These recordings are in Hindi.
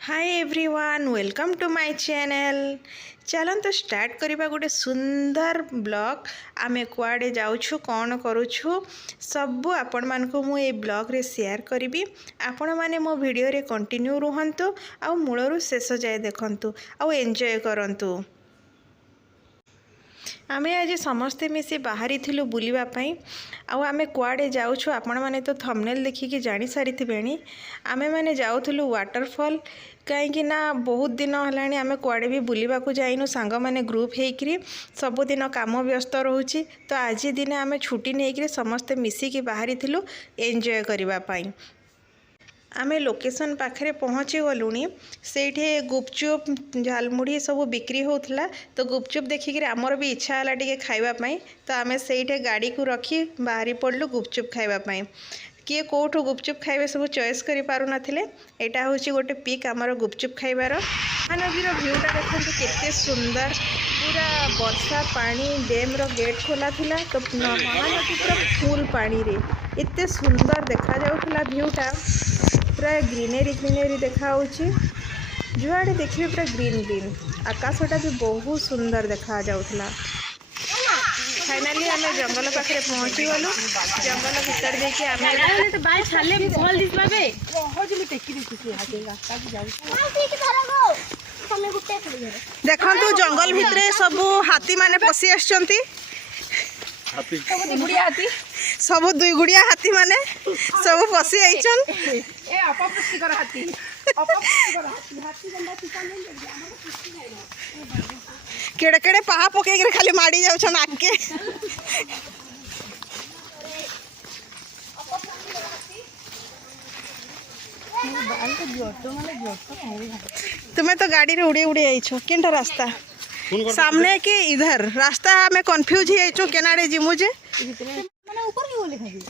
Hi everyone welcome to my channel. चलते स्टार्ट करवा गोटे सुंदर ब्लॉग। आमे कुआडे जाऊछु कौन करूछु सबू आपण मानको मु ए ब्लॉग रे शेयर करी। आपण माने मो वीडियो रे कंटिन्यू रुहंतु आ मूलरू शेष जाए देखंतु आ एंजॉय करंतु। आमे आज समस्ते मिसी बाहरी थिलु बुलिबा पई आमे कुआडे जाउछु आपण माने तो थंबनेल देखिकी जानि सारिथिबेनी। आमे माने जाउथुलु वाटरफॉल कहीं ना बहुत दिन हलाणी आमे कुआडे भी बुलिबा को जाइनु सांग माने ग्रुप हेकरी सबुदिन काम व्यस्त रहूची तो आज दिन आमे छुट्टी नेकरी समस्ते मिसिकी बाहरी थिलु एंजॉय करबा पई। आमे लोकेशन पाखे पहुँची गलुणी से गुपचुप झालमुढ़ी सब बिक्री होता तो गुपचुप देखिक आमर भी इच्छा है टे खावाई तो आम से गाड़ी को रखी बाहरी पड़लु गुपचुप खावाई। किए कौटू गुपचुप खाइबे सब चॉइस करि पारु नथिले। एटा होची गोटे पिक आमर गुपचुप खाइबार। महानदीर भ्यूटा देखते केते सुंदर पूरा वर्षा पानी डैम रो गेट खोला थिला तो महानदी पूरा फुल पानी रे एते सुंदर देखा जाउथला भ्यूटा पूरा ग्रीनरी ग्रीनरी देखा जुआड़े देखिए पूरा ग्रीन ग्रीन आकाशटा भी बहुत सुंदर देखा जाउथला। फाइनली आम जंगल पाखे पहुँची गलु जंगल भीतर देखिए देखु जंगल भितर सब हाथी माने पशि आछंती सब दुई गुड़िया हाथी माने सब पशि आइछन। केड़े केड़े पहा पकई खाली माड़ी जाउछन आके। तुम्हें तो गाड़ी रे उड़ी उड़ी आइछो केनटा रास्ता सामने के इधर रास्ता हमें कंफ्यूज ही आइछो केनाडे जिमु जे माने ऊपर की बोले खाली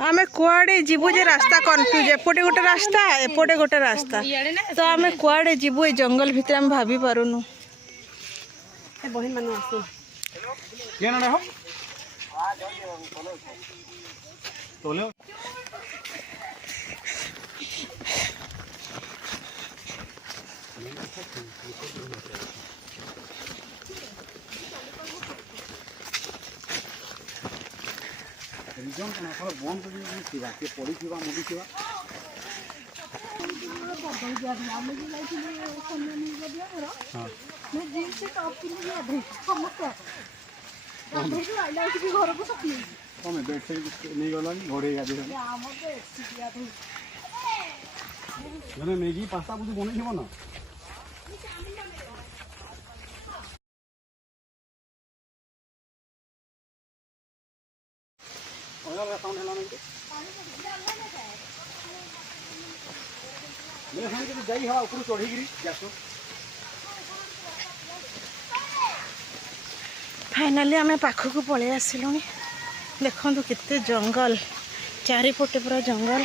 हमें कुआडे जीवु जे रास्ता कंफ्यूज एपटे गोटे रास्ता एपटे गोटे रास्ता तो हमें कुआडे जीवु ए जंगल भीतर हम भाभी पारुनु। ए बहिन मानु आसो केनाडे हो हां तोले रिजन कना थोड़ा बंद कर दिया सिवा के पड़ी सिवा मुडी सिवा हम जी लाइक समय नहीं दिया रो हां मैं जींस से टॉप के लिए अभी समस्या गाधे जो आइला कि घर को सपी कमे बेड से नहीं गलानी घोड़े गाधे हम पे सिया थे मैंने मैगी पास्ता बुझ बने छिबो ना ओला साउंड हला नहीं मेरे सामने के जाई हवा ऊपर चढ़ी गिरी जासो। फाइनली आम पाखक पलि आसिलु देखु केते जंगल चारिपटे पूरा जंगल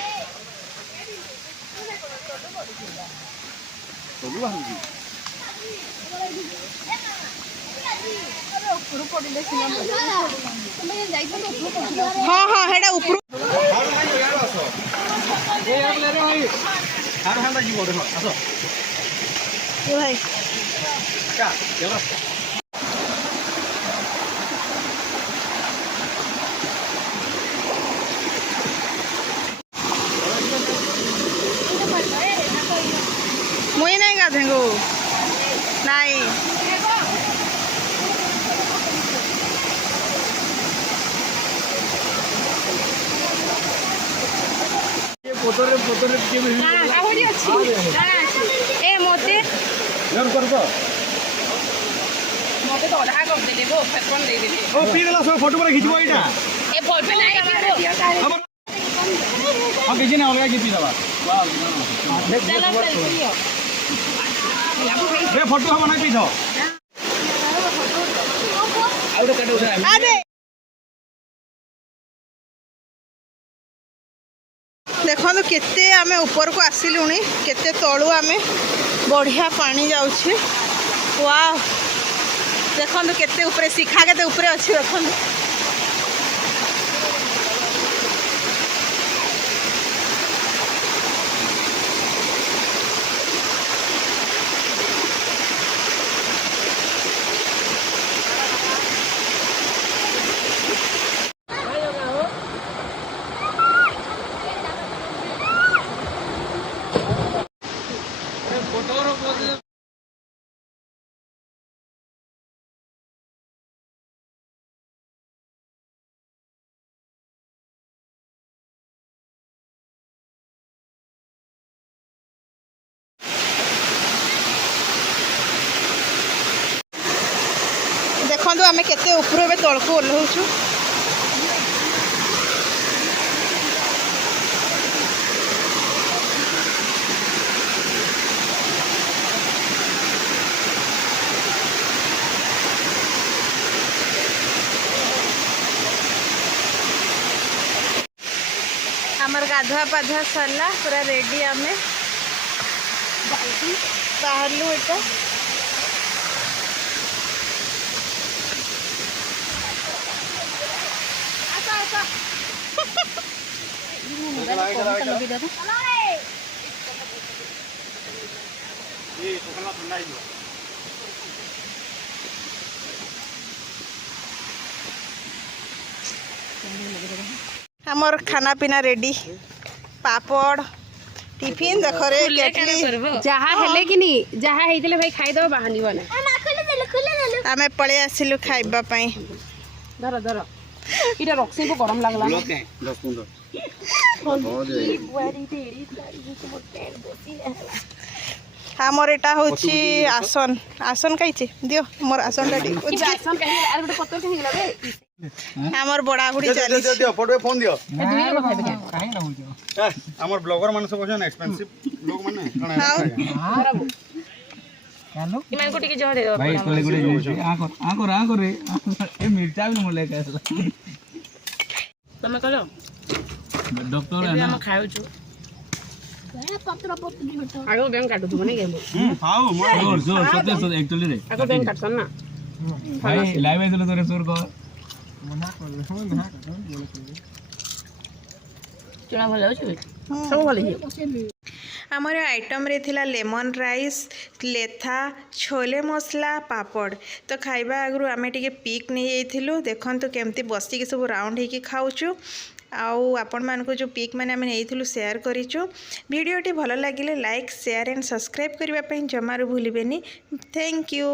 हाँ हाँ हेडा ऊपर भाई मुई नहीं गाधेंगो नहीं पोतरे पोतरे के में आवड़ी अछि ए मोते नम कर दो मोते तो आधा कर देले वो फेकन दे देले ओ पी देला सब फोटो पर खिचबो एटा ए बॉल पे नहीं हम किसी ने होगा कि पी दवा वाह ए फोटो हम नहीं पीछो आउट काटो अरे देखो केते आमे ऊपर को आसिलुनी केते तळु आमे बढ़िया पानी जाउछि वाह देखो केते ऊपर शिखा केते ऊपर अछि देखो देखो आम केते ऊपर तलक ओह्लौचु आमर गाधुआ पाधुआ सरला पूरा रेडी आम बाहर एटा हमर खाना पीना रेडी पापड़ टिफिन देख रे केटली जहा हेले कि नी जहा हेइतले भाई खाइ दो बाहानी बने आमे पळे आसिलु खाइबा पई धर धर इटा रक्सी को गरम लागला लोग हैं 10-15 हमर एटा होची आसन आसन काइचे दियो मोर आसन रेडी आसन कहि आर गोटे पत्तर कहि गेला बे हमर बड़ा गुडी चली दियो फोटो फोन दियो ए दुई रे खाइ दे काहे ना होजो हमर ब्लॉगर माने सब कहन एक्सपेंसिव लोग माने कणा हेलो इमान को टिके जह दे भाई कोले गुडे आको रे ए मिर्चा भी न लेके आसला तमे करो डॉक्टर है हम ना खाउ छु आगो बैंक काटू तू बने गेम खाओ जोर जोर सत्य एक्चुअली रे आगो बैंक काटसन ना भाई लाइव आइलो तोरे सुर को चुना भले हो छु सब भले ही आमर आइटम रे थिला लेमन राइस लेथा छोले मसला पापड़ तो खाइबा आगु आमे टिके पिक नहीं जाइथिलु देखंतु केमती बसी के सब राउंड हेकी खाउछु आउ आपण मानको जो पिक माने आमे नेइथिलु शेयर करिछु वीडियोटी भलो लागिले लाइक शेयर एंड सब्सक्राइब करबा पई जमारू भूलिबेनी थैंक यू।